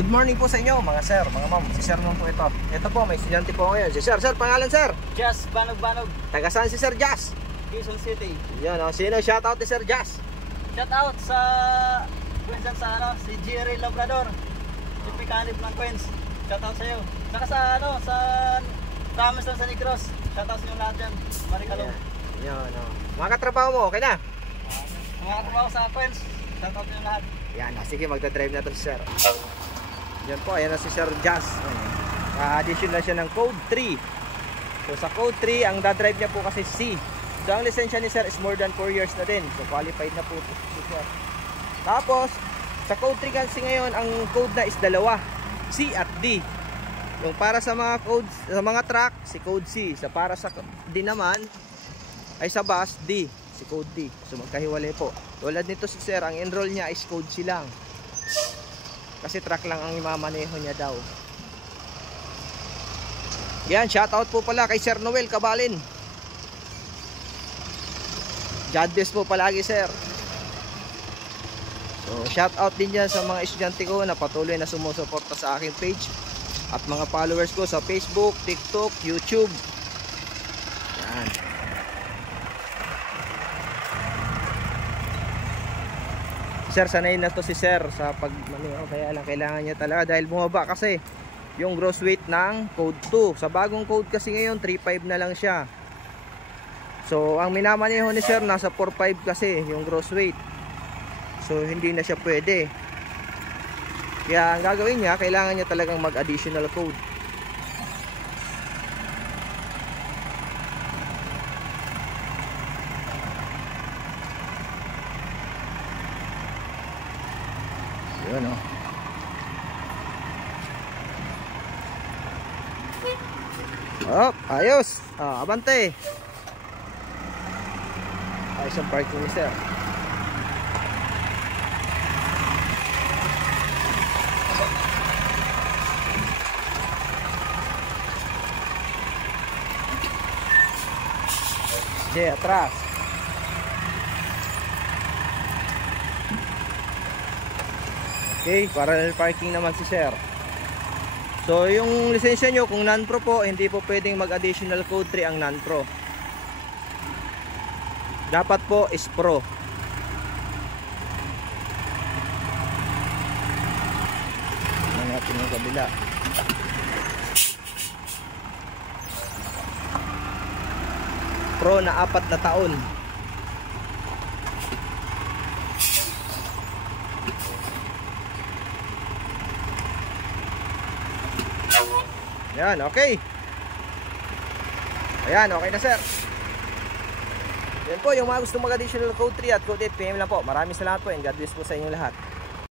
Good morning po sa inyo mga sir, mga ma'am. Si sir naman po ito. Ito po, may estudyante po ngayon. Si sir, pangalan sir? Jazz Banog-Banog. Taga saan si Sir Jazz? Quezon City. Yan o, sino shoutout ni Sir Jazz? Shoutout sa Quezon si Jerry Labrador. Si Picanip ng Queens. Shoutout sa iyo. Saka sa Ramos ng San Negros. Shoutout sa inyo lahat dyan. Marikalong. Yan o. Mga katrabaho mo, okay na? Mga katrabaho sa Queens. Shoutout sa inyo lahat. Yan na, sige, magdadrive na to si sir. Yan po, ayan na si Sir Jazz. Addition na siya ng code 3. So sa code 3, ang dadrive niya po kasi C. So ang lisensya ni sir is more than 4 years na din. So qualified na po si sir. Tapos sa code 3 kasi ngayon, ang code na is dalawa, C at D. Yung para sa mga codes, sa mga truck, si code C. Sa para sa D naman ay sa bus, D, si code D. So magkahiwalay po. Tulad nito si sir, ang enroll niya is code C lang. Kasi truck lang ang imamaneho niya daw. Yan, shoutout po pala kay Sir Noel Cabalin. God bless po palagi sir. So shoutout din dyan sa mga estudyante ko na patuloy na sumusuporta sa aking page. At mga followers ko sa Facebook, TikTok, YouTube. Yan. Sir, sanay na to si sir sa pagmaneho, kaya lang kailangan niya talaga dahil bumaba kasi yung gross weight ng code 2. Sa bagong code kasi ngayon 3.5 na lang siya. So ang minamaneho ni sir nasa 4.5 kasi yung gross weight. So hindi na siya pwede. Kaya ang gagawin niya, kailangan niya talagang mag additional code. Yun o. Oh, ayos. Abante. Ayos ang parking ni sir. Okay, atras. Okay, parallel parking naman si sir. So yung lisensya nyo kung non-pro po, hindi po pwedeng mag additional code 3 ang non-pro. Dapat po is pro. Tingnan natin yung kabila. Pro na 4 na taon. Yan, okay. Ayan, okay na sir. Yan po, yung mga gusto mag-additional code 3 at code 8 PM lang po. Maraming salamat po and God bless po sa inyong lahat.